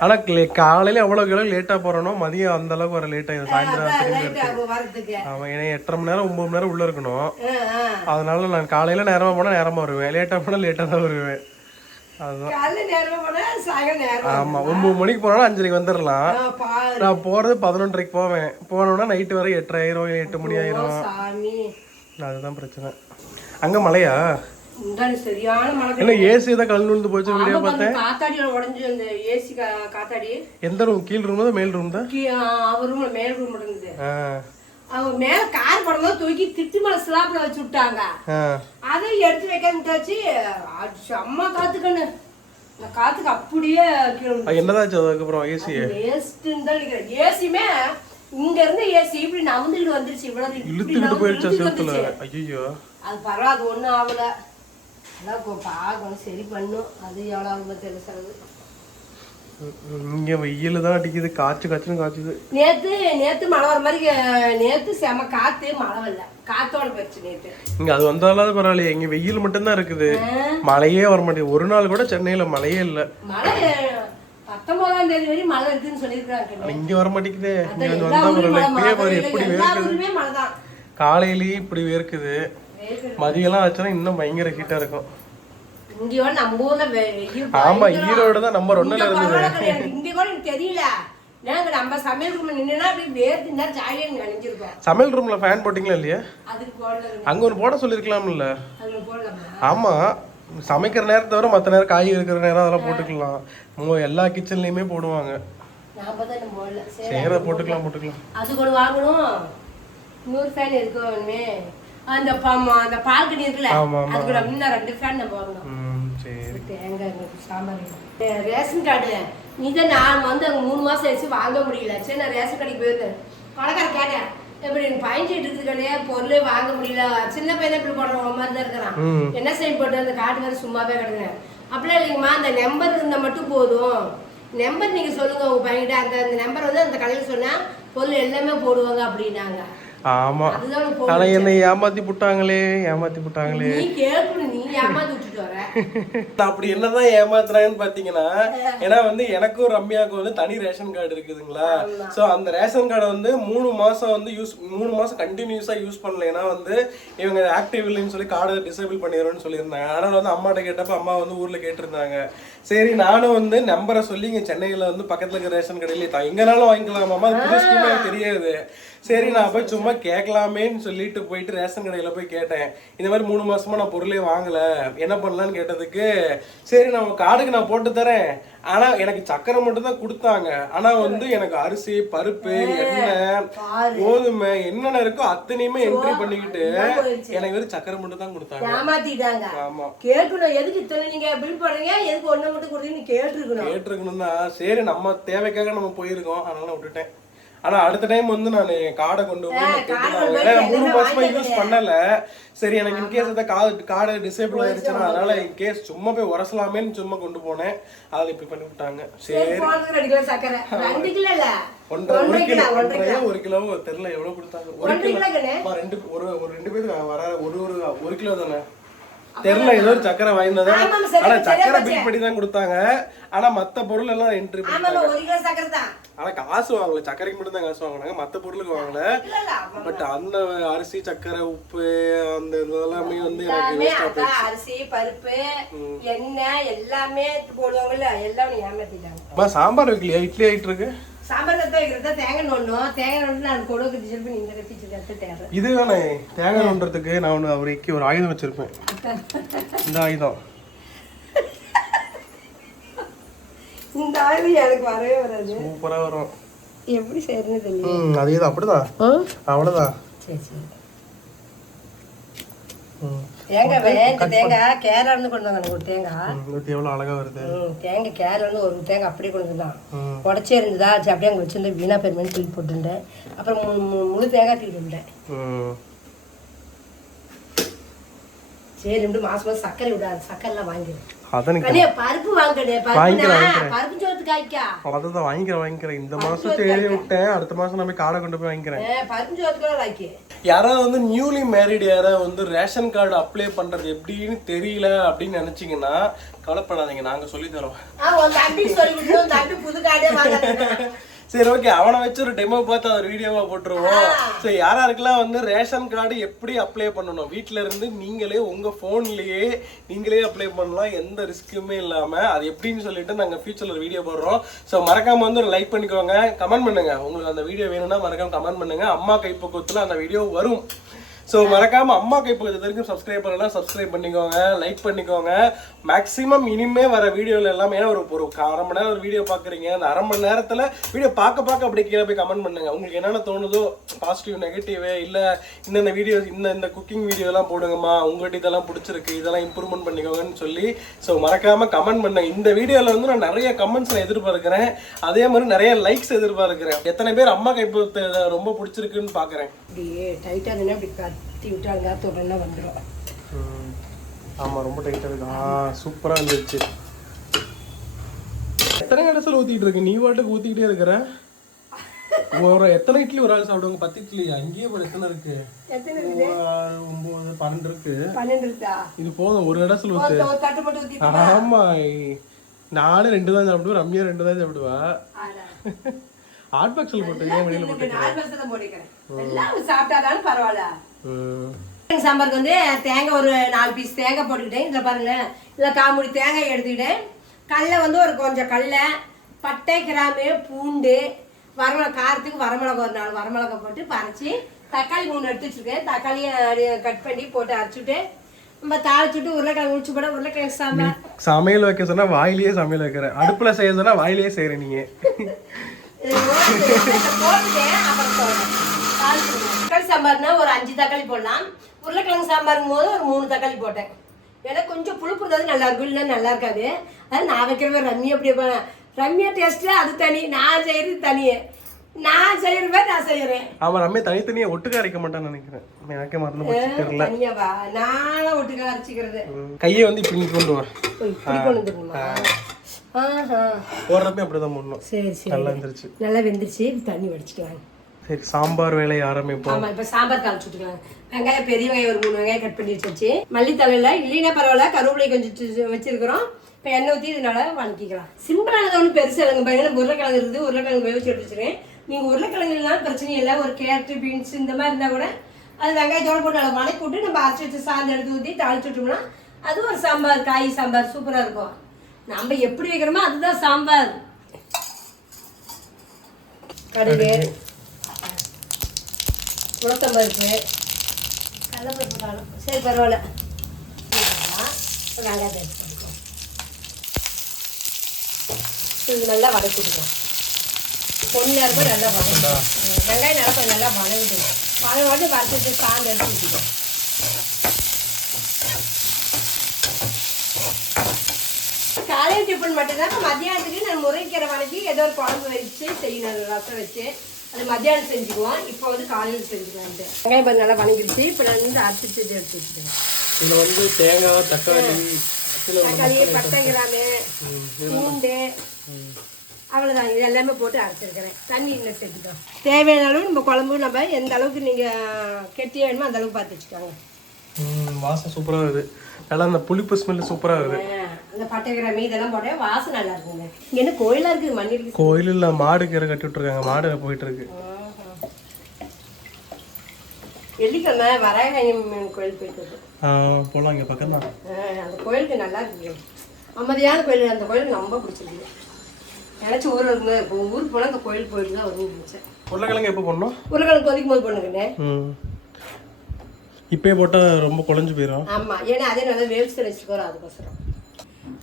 ஆனா லே- காலையில எவ்வளவு எவ்வளவு லேட்டா போறனோ மதியம் அந்த அளவுக்கு வர லேட் ஆயிடும் சாயந்தரம் திரும்பி அவன் ஏன்னா எட்டரை மணி நேரம் ஒன்பது மணி நேரம் உள்ள இருக்கணும். அதனால நான் காலையில நேரமா போனா நேரமா வருவேன். லேட்டா போனா லேட்டா தான் வருவேன். ஆமா ஒன்பது மணிக்கு போனா அஞ்சரைக்கு வந்துடலாம். நான் போறது பதினொன்றரைக்கு போவேன். போனோம்னா நைட்டு வரை எட்டரை ஆயிரம் எட்டு மணி ஆயிரும். அதுதான் பிரச்சனை. அங்க மழையா? என்ன ஏசி தான் கல் விழுந்து போச்சு வீடியோ பார்த்தேன். காத்தாடியோட உடைஞ்சு அந்த ஏசி காத்தாடி. எந்த ரூம் கீழ் ரூம் தான் மேல் ரூம் தான் அவர் ரூம்ல மேல் ரூம் இருந்தது. அவங்க மேல கார் தூக்கி திட்டு மேல ஸ்லாப்ல வச்சு விட்டாங்க. அதை எடுத்து வைக்க விட்டாச்சு அடிச்சு, அம்மா காத்துக்கண்ணு இந்த காத்துக்கு அப்படியே என்னதாச்சு அதுக்கப்புறம் ஏசி வேஸ்ட்டுன்னு தான் நினைக்கிறேன். ஏசியுமே இங்க இருந்து ஏசி இப்படி நவுந்துக்கிட்டு வந்துருச்சு இவ்வளவு இழுத்துக்கிட்டு போயிருச்சா அது பரவாயில்ல அது ஒண்ணும் ஆகல. அதான் பார்க்கணும் சரி பண்ணும். அது எவ்வளவு ஆகுமோ தெரியல செலவு இங்க வெயில் தான் அடிக்குது காய்ச்சு காய்ச்சுன்னு காய்ச்சுது நேத்து நேத்து மழை வர மாதிரி நேத்து செம காத்து மழை வரல. காத்தோட போயிடுச்சு நேத்து. இங்க அது வந்தாலும் பரவாயில்லையே இங்க வெயில் மட்டும்தான் இருக்குது. மழையே வர மாட்டேங்குது. ஒரு நாள் கூட சென்னையில மழையே இல்ல. மழை பத்தொன்பதாம் தேதி வரையும் மழை இருக்குன்னு சொல்லியிருக்காங்க ஆனா இங்க வர மாட்டேங்குதே. இங்க வந்து வந்தா பரவாயில்ல. பாரு எப்படி வேர்க்குது. காலையிலயே இப்படி வேர்க்குது. மதியம்லாம் ஆச்சுன்னா இன்னும் பயங்கர ஹீட்டா இருக்கும். இங்கயோட நம்ம ஊர்ல ஆமா. ஈரோடு தான் நம்பர் ஒண்ணுல இருந்தது. இங்க கூட எனக்கு தெரியல. நாங்க நம்ம சமையல் ரூம்ல நின்னா அப்படி வேர்த்து இருந்தா ஜாலியா நினைஞ்சிருக்கோம் சமையல் ரூம்ல ஃபேன் போட்டீங்களா இல்லையா? அதுக்கு போடல அங்க ஒரு போட சொல்லிருக்கலாம்ல அதுல போடலாமா? ஆமா. சமைக்கிற நேரத்தை தவிர மத்த நேரம் காய் இருக்கிற நேரம் அதெல்லாம் போட்டுக்கலாம். எல்லா கிச்சன்லயுமே போடுவாங்க. சரி போட்டுக்கலாம் போட்டுக்கலாம். அது கொண்டு வாங்கணும். இன்னொரு ஃபேன் இருக்கு ஒண்ணுமே அந்த அந்த பால்கனி இருக்குல்ல. அது கூட இன்னும் ரெண்டு ஃபேன் நம்ம வாங்கணும் சரி. தேங்காய் சாம்பார் ரேஷன் கார்டு இதை நான் வந்து அங்கே மூணு மாசம் ஆச்சு வாங்க முடியல. சரி நான் ரேஷன் கடைக்கு போயிருந்தேன். கடைக்கார கேட்டேன் எப்படி எனக்கு பயஞ்சிட்டு இருக்குது கிடையாது பொருளே வாங்க முடியல. சின்ன பையன் இப்படி போடுற மாதிரி தான் இருக்கிறான். என்ன செய்ய போட்டு அந்த கார்டு வேறு சும்மாவே கிடக்குறேன் அப்படிலாம் இல்லைங்கம்மா. அந்த நம்பர் இருந்தால் மட்டும் போதும். நம்பர் நீங்க சொல்லுங்க உங்க பையன்கிட்ட. அந்த அந்த நம்பர் வந்து அந்த கடையில் சொன்னா பொருள் எல்லாமே போடுவாங்க அப்படின்னாங்க. ஆமா. ஆனா என்னை ஏமாத்தி புட்டாங்களே ஏமாத்தி புட்டாங்களே. அப்படி என்னதான் ஏமாத்துறாங்கன்னு பாத்தீங்கன்னா ஏன்னா வந்து எனக்கும் ரம்யாவுக்கும் வந்து தனி ரேஷன் கார்டு இருக்குதுங்களா? சோ அந்த ரேஷன் கார்டை வந்து மூணு மாசம் வந்து யூஸ் மூணு மாசம் கண்டினியூஸா யூஸ் பண்ணல. ஏன்னா வந்து இவங்க ஆக்டிவ் இல்லைன்னு சொல்லி கார்டை டிசேபிள் பண்ணிடுறோம்னு சொல்லியிருந்தாங்க. அதனால வந்து அம்மாட்ட கேட்டப்ப அம்மா வந்து ஊர்ல கேட்டிருந்தாங்க. சரி நானும் வந்து நம்பரை சொல்லி இங்க சென்னையில வந்து பக்கத்துல இருக்கிற ரேஷன் கடையில தான் எங்கனாலும் வாங்கிக்கலாம் அது புது எனக்கு தெரியாது. சரி நான் போய் சும்மா கேட்கலாமேன்னு சொல்லிட்டு போயிட்டு ரேஷன் கடையில போய் கேட்டேன். இந்த மாதிரி மூணு மாசமா நான் பொருளே வாங்கல. என்ன பண்ணலாம்னு கேட்டதுக்கு சரி நம்ம கார்டுக்கு நான் போட்டு தரேன். ஆனா எனக்கு சக்கரை மட்டும் தான் கொடுத்தாங்க. ஆனா வந்து எனக்கு அரிசி பருப்பு எண்ணெய் கோதுமை என்னென்ன இருக்கோ அத்தனையுமே என்ட்ரி பண்ணிக்கிட்டு எனக்கு வெறும் சக்கரை மட்டும் தான் கொடுத்தாங்க. ஏமாத்திட்டாங்க. ஆமா. கேட்கணும் எதுக்கு இத்தனை நீங்க பில் போடுறீங்க? எதுக்கு ஒண்ணு மட்டும் கொடுத்தீங்கன்னு கேட்டிருக்கணும். கேட்டிருக்கணும்னா சரி நம்ம தேவைக்காக நம்ம போயிருக்கோம். அதனால விட்டுட்டேன். ஆனா அடுத்த டைம் வந்து நான் கார்டை கொண்டு போய் மூணு மாசமா யூஸ் பண்ணல. சரி எனக்கு இன்கேஸ் அந்த கார்டு கார்டு டிசேபிள் ஆயிருச்சுன்னா அதனால இன்கேஸ் சும்மா போய் உரசலாமேன்னு சும்மா கொண்டு போனேன். அதில் இப்படி பண்ணி விட்டாங்க. சரி ஒன்றரை ஒரு கிலோ ஒன்றரை ஒரு கிலோ தெரியல எவ்வளவு கொடுத்தாங்க? ஒரு கிலோ. ரெண்டு ஒரு ஒரு ரெண்டு பேருக்கு வர ஒரு ஒரு ஒரு கிலோ தானே? தெரியல ஏதோ ஒரு சக்கரை வாங்கினதா? ஆனா சக்கரை. பில் பண்ணி தான் கொடுத்தாங்க. ஆனா மத்த பொருள் எல்லாம் என்ட்ரி ஆனா காசு வாங்கல. சக்கரைக்கு மட்டும் தான் காசு வாங்கினாங்க. மத்த பொருளுக்கு வாங்கல. பட் அந்த அரிசி சக்கரை உப்பு அந்த இதெல்லாமே வந்து எனக்கு எல்லாமே வேஸ்டா போயிடுச்சு. அரிசி பருப்பு எண்ணெய் எல்லாமே போடுவாங்கல்ல எல்லாம் ஏமாத்திட்டாங்க. சாம்பார் வைக்கலையா? இட்லி ஆயிட்டு இருக்கு. சாம்பார் வைக்கிறதா தேங்காய் நோண்டணும். தேங்காய் நோண்டு நான் கொடுக்கு பண்ணி இந்த தேவை. இது தானே தேங்காய் நோண்டுறதுக்கு நான் ஒன்று அவருக்கு ஒரு ஆயுதம் வச்சிருப்பேன். இந்த ஆயுதம். இந்த ஆயுதம் எனக்கு வரவே வராது. சூப்பரா வரும். எப்படி செய்யறதுன்னு தெரியல. ம் அதே தான் அப்படிதான். அவ்வளவுதான். சரி சரி. ம். தேங்காய் வே- இந்த தேங்காய் கேரளா இருந்து கொண்டு வந்தாங்க ஒரு தேங்காய். ம், இது எவ்வளவு அழகா வருது? தேங்காய் கேரளா இருந்து ஒரு தேங்காய் அப்படியே கொண்டு வந்தான். உடச்சே இருந்ததா? சரி அப்படியே அங்கே வச்சிருந்து வீணா பெருமைன்னு தூக்கி போட்டுட்டேன் அப்புறம் முழு தேங்காய் தூக்கி ம். சரி ரெண்டு மாசம் மாசம் சர்க்கரை விடாது. சர்க்கரைலாம் வாங்கிடு அதான் கனியா பருப்பு வாங்கிக்கிறேன், வாங்கிக்கிறேன். வாங்கிக்கிறேன் வாங்கிக்கிறேன். இந்த மாசம் தேடி விட்டேன். அடுத்த மாசம் நான் போய் காடை கொண்டு போய் வாங்கிக்கிறேன். யாராவது வந்து நியூலி மேரிட் யாராவது வந்து ரேஷன் கார்டு அப்ளை பண்றது எப்படின்னு தெரியல அப்படின்னு நினைச்சீங்கன்னா கவலைப்படாதீங்க. நாங்க சொல்லி தரோம். சரி ஓகே அவனை வச்சு ஒரு டெமோ பார்த்து ஒரு வீடியோவா போட்டுருவோம். ஸோ யாராருக்கெல்லாம் வந்து ரேஷன் கார்டு எப்படி அப்ளை பண்ணணும்? வீட்ல இருந்து நீங்களே உங்க போன்லயே நீங்களே அப்ளை பண்ணலாம். எந்த ரிஸ்க்குமே இல்லாம. அது எப்படின்னு சொல்லிட்டு நாங்க ஃபியூச்சர்ல ஒரு வீடியோ போடுறோம். ஸோ மறக்காம வந்து ஒரு லைக் பண்ணிக்கோங்க. கமெண்ட் பண்ணுங்க. உங்களுக்கு அந்த வீடியோ வேணும்னா மறக்காம கமெண்ட் பண்ணுங்க. அம்மா கைப்பக்குவத்துல அந்த வீடியோ வரும். ஸோ மறக்காம அம்மா கைப்பக்குவத்து வரைக்கும் சப்ஸ்கிரைப் பண்ணலாம் சப்ஸ்கிரைப் பண்ணிக்கோங்க லைக் பண்ணிக்கோங்க. மேக்ஸிமம் இனிமே வர வீடியோவில் எல்லாமே ஏன்னா ஒரு ஒரு அரை மணி நேரம் ஒரு வீடியோ பார்க்குறீங்க அந்த அரை மணி நேரத்தில் வீடியோ பார்க்க பார்க்க அப்படியே கீழே போய் கமெண்ட் பண்ணுங்க. உங்களுக்கு என்னென்ன தோணுதோ பாசிட்டிவ் நெகட்டிவ் இல்லை இந்த வீடியோ இந்த இந்த குக்கிங் வீடியோலாம் போடுங்கம்மா உங்கள்கிட்ட இதெல்லாம் பிடிச்சிருக்கு இதெல்லாம் இம்ப்ரூவ்மெண்ட் பண்ணிக்கோங்கன்னு சொல்லி ஸோ மறக்காம கமெண்ட் பண்ணுங்க. இந்த வீடியோவில் வந்து நான் நிறைய கமெண்ட்ஸ் நான் அதே மாதிரி நிறைய லைக்ஸ் எதிர்பார்க்குறேன். எத்தனை பேர் அம்மா கைப்பத்தை ரொம்ப பிடிச்சிருக்குன்னு பார்க்குறேன் கத்தி விட்டாங்க தொடர்ந்து வந்துடும் ஆமா ரொம்ப டைட்டா இருக்கு. ஆ சூப்பரா இருந்துச்சு. எத்தனை கடைசியில் ஊத்திட்டு இருக்கு? நீ பாட்டுக்கு ஊத்திக்கிட்டே இருக்கிற? ஒரு எத்தனை இட்லி ஒரு ஆள் சாப்பிடுவாங்க? பத்து இட்லி. அங்கேயே ஒரு எத்தனை இருக்கு? ஒன்பது பன்னெண்டு இருக்கு. இது போதும் ஒரு கடைசியில் ஊத்து. ஆமா நானும் ரெண்டு தான் சாப்பிடுவேன் ரம்யா ரெண்டு தான் சாப்பிடுவா. ஹாட் பாக்ஸில் போட்டு வெளியில போட்டு பரவாயில்ல. சாம்பாருக்கு வந்து தேங்காய் ஒரு நாலு பீஸ் தேங்காய் போட்டுக்கிட்டேன். இதில் பாருங்க இதில் காமுடி தேங்காய் எடுத்துக்கிட்டேன். கடலை வந்து ஒரு கொஞ்சம் கடலை பட்டை கிராம்பு பூண்டு வரமிளகா காரத்துக்கு வரமிளகா ஒரு நாலு வரமிளகா போட்டு பறைச்சி தக்காளி மூணு எடுத்து வச்சுருக்கேன். தக்காளியை கட் பண்ணி போட்டு அரைச்சிட்டு நம்ம தாளிச்சுட்டு உருளைக்கிழங்கு உரிச்சு போட உருளைக்கிழங்கு சாம்பார். சமையல் வைக்க சொன்னா வாயிலேயே சமையல் வைக்கிறேன் அடுப்புல செய்ய சொன்னா வாயிலேயே செய்யற நீங்க. அப்புறம் சாம்பார்னா ஒரு அஞ்சு தக்காளி போடலாம். உருளைக்கிழங்கு சாம்பாருங்கும் போது ஒரு மூணு தக்காளி போட்டேன். ஏன்னா கொஞ்சம் புளிப்பு இருந்தாலும் நல்லா இருக்கும் இல்லைன்னா நல்லா இருக்காது. அது நான் வைக்கிறவ ரம்யா அப்படி வைப்பேன். ரம்யா டேஸ்ட்டு அது தனி நான் செய்யறது தனி நான் செய்யறவே நான் செய்யறேன். ஆமா ரம்யா தனித்தனியா ஒட்டுக்க அரைக்க மாட்டான்னு நினைக்கிறேன். எனக்கே மறந்து போச்சு தெரியல. தனியாவா? நானும் ஒட்டுக்க அரைச்சிக்கிறது. கையை வந்து இப்படி கொண்டு வா. இப்படி கொண்டு வந்துருமா? ஆஹா. போடுறப்ப அப்படிதான் பண்ணணும் சரி சரி. நல்லா இருந்துருச்சு நல்லா வெந்துருச்சு. தண்ணி வடிச்சிட்டு வாங்க. சரி சாம்பார் வேலையை ஆரம்பிப்போம். ஆமா இப்ப சாம்பார் தாளிச்சு விட்டுக்கலாம். வெங்காயம் பெரிய வெங்காயம் ஒரு மூணு வெங்காயம் கட் பண்ணி வச்சாச்சு. மல்லித்தலையில இல்லைன்னா பரவாயில்ல கருவேப்பிலை கொஞ்சம் வச்சு- வச்சிருக்கிறோம். இப்போ எண்ணெய் ஊற்றி இதனால வணக்கிக்கலாம் சிம்பிளானது ஒன்றும் பெருசு இல்லைங்க பாருங்க. உருளைக்கிழங்கு இருக்குது. உருளைக்கிழங்கு வேவிச்சு எடுத்து வச்சுருக்கேன் நீங்கள் உருளைக்கிழங்கு இல்லைனாலும் பிரச்சனை இல்லை. ஒரு கேரட்டு பீன்ஸ் இந்த மாதிரி இருந்தால் கூட அது வெங்காயத்தோட போட்டு நல்லா வணக்கி விட்டு நம்ம அரைச்சி வச்சு சாந்து எடுத்து ஊற்றி தாளிச்சு விட்டோம்னா அது ஒரு சாம்பார் காய் சாம்பார் சூப்பராக இருக்கும். நம்ம எப்படி வைக்கிறோமோ அதுதான் சாம்பார். கடுகு. உளுத்தம்பருப்பு. கடலப்பருப்பு காணும் சரி பரவாயில்ல. ஒரு வெங்காயத்தை எடுத்து போட்டுக்கோ. இது நல்லா வதக்கிட்டுக்கோம் பொண்ணு இருக்கும் நல்லா. வதக்கிடும் வெங்காயம் நல்லா கொஞ்சம் நல்லா வதக்கிட்டு வதங்க வந்து வறுத்து வச்சு சாந்து எடுத்து ஊற்றிக்கோ காலையில் டிஃபன் மட்டும்தான். இப்போ மத்தியானத்துக்கு நான் முருங்கைக்கீரை வதக்கி ஏதோ ஒரு குழம்பு வச்சு செய்யணும் ரசம் வச்சு. அது மத்தியானம் செஞ்சுக்குவோம் இப்போ வந்து காலையில் செஞ்சுக்கலான்ட்டு வெங்காயம் பாரு நல்லா வணங்கிடுச்சு. இப்போ நான் வந்து அரைச்சி எடுத்து வச்சுக்கிறேன். இதுல வந்து தேங்காய் தக்காளி தக்காளி பட்டை கிராமு பூண்டு அவ்வளோதான் இது எல்லாமே போட்டு அரைச்சிருக்கிறேன் தண்ணி இன்னும் சேர்த்துக்கோம் தேவையான அளவு நம்ம குழம்பு நம்ம எந்த அளவுக்கு நீங்கள் கெட்டியாக வேணுமோ அந்த அளவுக்கு பார்த்து வச்சுக்கோங்க. வாசம் சூப்பரா வருது நல்லா அந்த புளிப்பு ஸ்மெல் சூப்பரா வருது ஆ, அந்த பட்டை கிராமி இதெல்லாம் போட்டால் வாசம் நல்லா இருக்குங்க. இங்கே என்ன கோயிலாக இருக்குது? மண்ணி இருக்குது. கோயிலில் மாடு கீரை கட்டி விட்டுருக்காங்க. மாடு போயிட்டு இருக்கு. வெள்ளிக்கிழமை வராகணியம் கோயில் போயிட்டு இங்க பக்கம் தான் அந்த கோயிலுக்கு நல்லா இருக்கு அமைதியான கோயில். அந்த கோயிலுக்கு ரொம்ப பிடிச்சிருக்கு. நினச்சி ஊரில் இருக்கும்போது இப்போ ஊருக்கு போனால் அந்த கோயில் போயிட்டு தான் வருவோம் உருளைக்கிழங்கு எப்போ பண்ணோம் உருளைக்கிழங்கு கொதிக்கும் போது பண்ணுங்கண்ணே ம். இப்பயே போட்டால் ரொம்ப குழஞ்சு போயிடும் ஆமாம் ஏன்னா அதே நல்லா வேவிச்சு வச்சுக்கோறோம் அதுக்கோசரம்.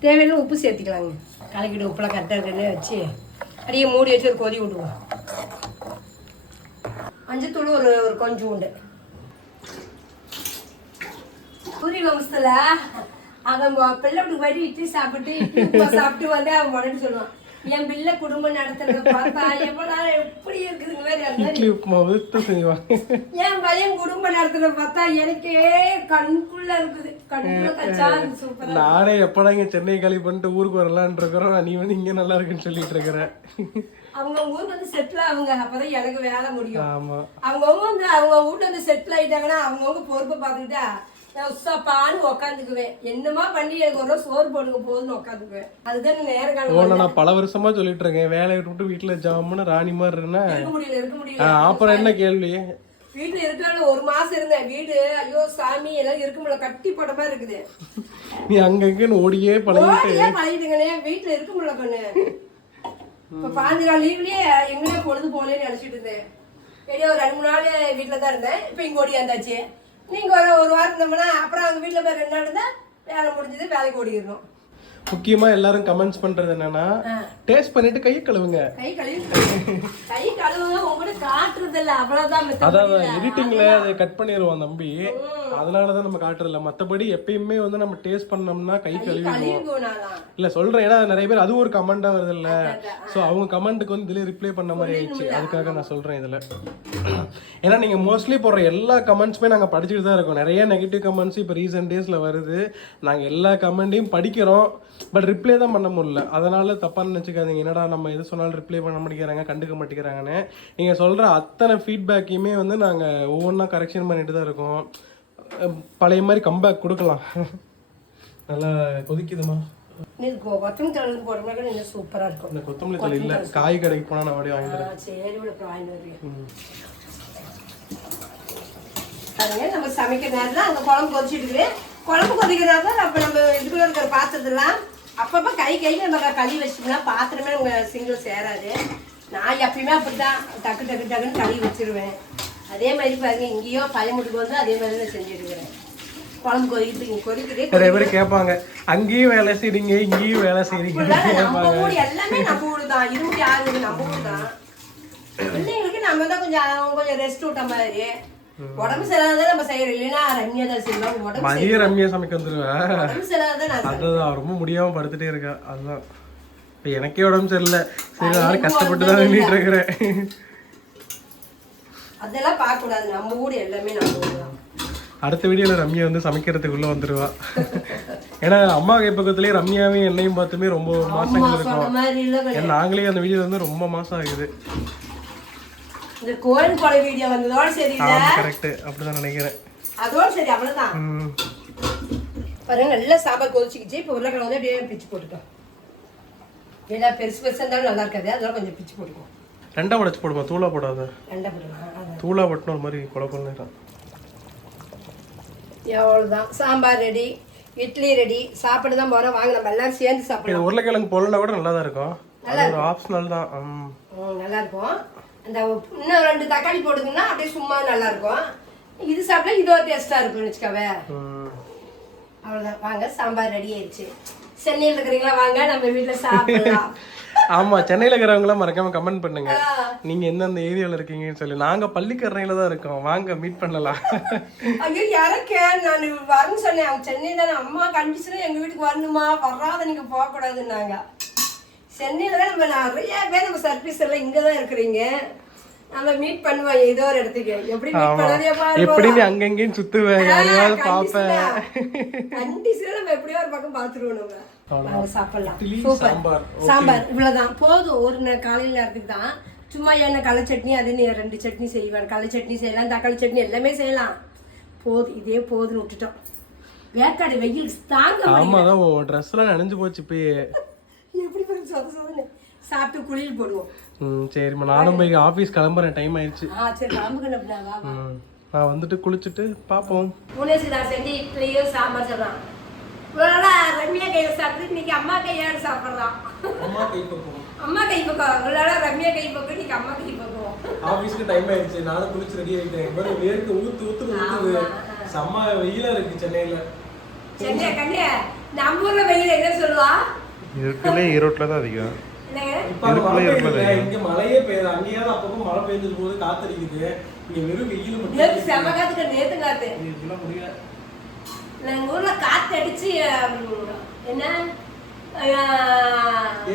தேவையான உப்பு சேர்த்துக்கலாங்க. கலக்கிட்டு உப்புலாம் கரெக்டாக இருக்குன்னு வச்சு அப்படியே மூடி வச்சு ஒரு கொதி விடுவோம் மஞ்சத்தூள் ஒரு ஒரு கொஞ்சம் உண்டு. பூரி வம்சத்தில் அவன் பிள்ளை அப்படி வரி இட்லி சாப்பிட்டு இட்லி சாப்பிட்டு வந்து அவன் உடனே சொல்லுவான் என் பிள்ளை குடும்பம் நடத்துறத பார்த்தா எவ்வளோ எப்படி இருக்குதுங்க மாதிரி. என் பையன் குடும்பம் நடத்துறத பார்த்தா எனக்கே கண்குள்ள இருக்குது. நானே எப்படா இங்க சென்னை காலி பண்ணிட்டு ஊருக்கு வரலான்னு இருக்கிறோம். நீ வந்து இங்க நல்லா இருக்குன்னு சொல்லிட்டு இருக்கிற. அவங்க ஊருக்கு வந்து செட்டில் ஆகுங்க. அப்பதான் எனக்கு வேலை முடியும். ஆமா. அவங்கவுங்க வந்து அவங்க வீட்டுல வந்து செட்டில் ஆயிட்டாங்கன்னா அவங்கவுங்க பொறுப்பை பார்த்துக்கிட்டா நான் உஷாப்பான்னு உட்காந்துக்குவேன் என்னமா பண்ணி எனக்கு ஒரு சோறு போடுங்க போதுன்னு உட்காந்துக்குவேன் அதுதான் நேர ஓன காலம் நான் பல வருஷமா சொல்லிட்டு இருக்கேன். வேலையை விட்டு வீட்டுல ஜாமுன்னு ராணி மாதிரி இருக்க முடியல இருக்க முடியல. அப்புறம் என்ன கேள்வி? வீட்டுல இருக்கால ஒரு மாசம் இருந்தேன். வீடு ஐயோ சாமி எல்லாம் இருக்க முடியல கட்டி போட்ட மாதிரி இருக்குது. நீ அங்கங்கன்னு ஓடியே பழகிட்டு. ஓடியே பழகிட்டுங்கண்ணே வீட்டுல இருக்க முடியல கண்ணு. இப்ப பாஞ்சு நாள் லீவ்லயே எங்கேயே பொழுது போகலன்னு நினைச்சிட்டு இருந்தேன். வெளியே ஒரு ரெண்டு மூணு நாள் வீட்டுல தான் இருந்தேன். இப்ப இங்க ஓடியாந்தாச்சு நீங்க ஒரு ஒரு வாரம் இருந்தோம்னா அப்புறம் அங்க வீட்டுல போய் ரெண்டு நாள் இருந்தா வேலை முடிஞ்சது வேலைக்கு ஓடிடணும். முக்கியமா எல்லாரும் கமெண்ட்ஸ் பண்றது என்னன்னா டேஸ்ட் பண்ணிட்டு கையை கழுவுங்க. கை கழுவி கை கழுவுங்க உங்ககிட்ட காட்டுறது இல்ல. அவ்வளவுதான் இல்ல. எடிட்டிங்ல அதை கட் பண்ணிடுவோம் தம்பி. அதனாலதான் நம்ம காட்டுறதில்ல. மத்தபடி எப்பயுமே வந்து நம்ம டேஸ்ட் பண்ணோம்னா கை கழுவிடுவோம். இல்ல சொல்றேன். ஏன்னா நிறைய பேர் அது ஒரு கமெண்டா வருது இல்ல சோ அவங்க கமெண்ட்டுக்கு வந்து இதுல ரிப்ளை பண்ண மாதிரி ஆயிடுச்சு. அதுக்காக நான் சொல்றேன் இதுல. ஏன்னா நீங்க மோஸ்ட்லி போடுற எல்லா கமெண்ட்ஸுமே நாங்க படிச்சுட்டு தான் இருக்கோம். நிறைய நெகட்டிவ் கமெண்ட்ஸ் இப்போ ரீசெண்ட் டேஸ்ல வருது. நாங்க எல்லா கமெண்ட்டையும் படிக்கிறோம். பட் ரிப்ளை தான் பண்ண முடியல. அதனால தப்பா நினைச்சுக்காதீங்க. என்னடா நம்ம எது சொன்னாலும் ரிப்ளை பண்ண மாட்டேங்கிறாங்க கண்டுக்க மாட்டேங்கிறாங்கன்னு. நீங்க சொல்ற அத்தனை ஃபீட்பேக்கையுமே வந்து நாங்க ஒவ்வொன்றா கரெக்ஷன் பண்ணிட்டு தான் இருக்கோம். பழைய மாதிரி கம்பேக் கொடுக்கலாம். நல்லா கொதிக்குதுமா? கொத்தமல்லி தழை போடுறோம்னா கூட இன்னும் சூப்பரா இருக்கும். இந்த கொத்தமல்லி தழை இல்ல. காய் கடைக்கு போனா நான் அப்படியே வாங்கிட்டு ஆ, சரி வாங்கிட்டு வருவேன் நம்ம சமைக்கிற நேரத்தில் அங்கே குழம்பு கொதிச்சுட்டு குழம்பு கொதிக்கிறதா அப்போ நம்ம இதுக்குள்ள இருக்கிற பாத்திரத்தெல்லாம் அப்பப்போ கை கை நம்ம கழுவி வச்சிட்டோம்னா பாத்திரமே நம்ம சிங்கிள் சேராது. நான் எப்பயுமே அப்படிதான் டக்கு டக்கு டக்குன்னு கழுவி வச்சிருவேன். அதே மாதிரி பாருங்க இங்கேயோ பயமுட்டுக்கு வந்து அதே மாதிரி தான் செஞ்சுருக்கிறேன். குழம்பு கொதிக்குது கொதிக்குது. நிறைய பேர் கேட்பாங்க அங்கேயும் வேலை செய்றீங்க இங்கேயும் வேலை செய்றீங்க நம்ம ஊர் எல்லாமே நம்ம ஊர் தான். இருபத்தி ஆறு நம்ம ஊர் தான். பிள்ளைங்களுக்கு நம்ம தான் கொஞ்சம் கொஞ்சம் ரெஸ்ட் விட்ட மாதிரி. உடம்பு சரியானதை நம்ம செய்யறோம். இல்லைன்னா ரம்யா தான் செய்வோம் உடம்பு சரி- மதிய ரம்யா சமைக்க வந்துருவேன் உடம்பு நான். அதுதான் ரொம்ப முடியாம படுத்துட்டே இருக்கா. அதுதான். இப்ப எனக்கே உடம்பு சரியில்லை. சரி நானும் கஷ்டப்பட்டு தான் நின்றுட்டு இருக்கிறேன் அதெல்லாம் பார்க்க கூடாது நம்ம ஊர் எல்லாமே நம்ம ஊர் தான். அடுத்த வீடியோல ரம்யா வந்து சமைக்கிறதுக்குள்ள வந்துருவா. ஏன்னா அம்மா கைப்பக்கத்துலயே ரம்யாவையும் என்னையும் பார்த்துமே ரொம்ப மாசங்கள் இருக்கும். நாங்களே அந்த வீடியோ வந்து ரொம்ப மாசம் ஆகுது. இந்த கோயில் கொலை வீடியோ வந்ததோட சரி கரெக்ட் அப்படிதான் நினைக்கிறேன். அதோட சரி அவ்வளவுதான். பாருங்க நல்லா சாப்பாடு கொதிச்சுக்கிச்சு. இப்போ உருளைக்கிழங்கு வந்து அப்படியே பிச்சு போட்டுக்கோம் ஏன்னா பெருசு பெருசா இருந்தாலும் நல்லா இருக்காது. அதெல்லாம் கொஞ்சம் பிச்சு போட்டுக்கோம் ரெண்டா உடைச்சு போடுமா? தூளா போடாத. ரெண்டா போட்டுக்கலாம் அதான் தூளா போட்டுனா ஒரு மாதிரி கொல கொல எவ்வளோதான் சாம்பார் ரெடி இட்லி ரெடி. சாப்பிட தான் போகிறோம் வாங்க நம்ம எல்லாரும் சேர்ந்து இது சாப்பிடலாம் உருளைக்கிழங்கு போடலனா கூட நல்லா தான் இருக்கும் அது ஒரு ஆப்ஷனல் தான். நல்லா இருக்கும். அந்த இன்னும் ரெண்டு தக்காளி போடுங்கன்னா அப்படியே சும்மா நல்லா இருக்கும் இது சாப்பிட்டா இது ஒரு டேஸ்ட்டாக இருக்கும்னு வச்சுக்கவே. ம். அவ்வளோதான் வாங்க சாம்பார் ரெடி ஆயிடுச்சு. சென்னையில் இருக்கிறீங்களா? வாங்க நம்ம வீட்டில் சாப்பிடலாம். ஆமா சென்னையில இருக்கிறவங்களாம் மறக்காம கமெண்ட் பண்ணுங்க. நீங்க எந்தெந்த ஏரியால இருக்கீங்கன்னு சொல்லி. நாங்க பள்ளிக்கரணையில தான் இருக்கோம். வாங்க மீட் பண்ணலாம். ஐயோ யாரக்கே நான் வரேன்னு சொன்னேன். அவங்க சென்னை தானே. அம்மா கண்டிஷனாக எங்கள் வீட்டுக்கு வரணுமா? வராத நீங்கள் போகக்கூடாதுன்னாங்க. சென்னையில் தான் நம்ம நிறைய பேர் நம்ம சர்வீஸ் எல்லாம் இங்கே தான் இருக்கிறீங்க. நம்ம மீட் பண்ணுவோம் ஏதோ ஒரு இடத்துக்கு. எப்படி மீட் பண்ணதே எப்படி நீ அங்கங்கேயும் சுத்துவேன் யாரையாவது பாப்பேன் கண்டிஷனாக நம்ம எப்படியோ ஒரு பக்கம் பார்த்துருவோம் நம்ம. வாங்க சாப்பிடலாம். சூப்பர். சாம்பார். சாம்பார் இவ்வளவுதான். போதும் ஒரு காலையில நேரத்துக்கு தான். சும்மா என்ன கடலை சட்னி அது நீ ரெண்டு சட்னி செய்வேன். கடலை சட்னி செய்யலாம் தக்காளி சட்னி எல்லாமே செய்யலாம். போதும் இதே போதும்னு விட்டுட்டோம். வேக்காடு வெயில் தாங்க முடியல. ஆமா தான் உன் ட்ரெஸ் எல்லாம் நனைஞ்சு போச்சு இப்பயே. எப்படி சொத சொதன்னு சாப்பிட்டு குளியல் போடுவோம். ம் சரிம்மா. நானும் போய் ஆபீஸ் கிளம்புறேன். டைம் ஆயிடுச்சு. ஆ சரி. ம். நான் வந்துட்டு குளிச்சுட்டு பாப்போம். புவனேஸ்வரி நான் செஞ்சு இட்லியும் சாம்பார் சொல்றான் இவ்வளோ ரம்யா கையில சாப்பிட்டு இன்னைக்கு அம்மா கையாடு சாப்பிட்றான் அம்மா கை பக்குவோம். அம்மா கை பக்கம் இவ்வளோ ரம்யா கை பக்கம் இன்னைக்கு அம்மா கை பக்கம் ஆபீஸ்க்கு டைம் ஆயிடுச்சு. நானும் குளிச்சு ரெடி ஆயிட்டேன். பாரு வேர்க்கு ஊத்து ஊத்து ஊத்துது. செம்ம வெயிலா இருக்கு சென்னையில. சென்னை கண்ணே நம்ம ஊர்ல வெயில் என்ன சொல்லுவா? இருக்கலே ஈரோட்டில் தான் அதிகம். இங்க மழையே பெய்யுது. அங்கேயாவது அப்பப்போ மழை பெய்ஞ்சது போது காத்தடிக்குது. இங்க வெறும் வெயில் மட்டும் செம காத்துக்கு நேத்து காத்து. இதெல்லாம் முடியல. எங்க ஊர்ல காத்து அடிச்சு என்ன?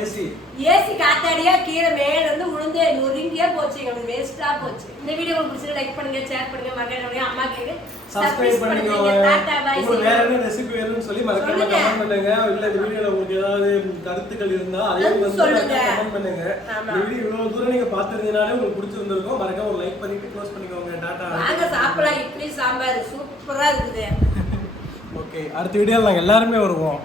ஏசி ஏசி காத்தாடியா கீழே மேல இருந்து உளுந்து நொறுங்கியே போச்சு. எங்களுக்கு வேஸ்டா போச்சு. இந்த வீடியோ உங்களுக்கு பிடிச்சது லைக் பண்ணுங்க ஷேர் பண்ணுங்க மகன் அம்மா கேக்கு சப்ஸ்கிரைப் பண்ணிக்கோங்க. டாடா வேற என்ன ரெசிபி வேணும்னு சொல்லி மறக்காம. கமெண்ட் பண்ணுங்க. இல்ல இந்த வீடியோல உங்களுக்கு ஏதாவது கருத்துக்கள் இருந்தா அதையும் அது வந்து. கமெண்ட் பண்ணுங்க. இந்த வீடியோ இவ்வளவு தூரம் நீங்க பாத்துருந்தீங்கனாலே உங்களுக்கு பிடிச்சிருந்திருக்கும். மறக்காம ஒரு லைக் பண்ணிட்டு க்ளோஸ் பண்ணிக்கோங்க. டாடா. வாங்க சாப்பிடலாம். இட்லி சாம்பார். சூப்பரா இருக்குது. ஓகே அடுத்த வீடியோல நாங்க எல்லாருமே வருவோம்.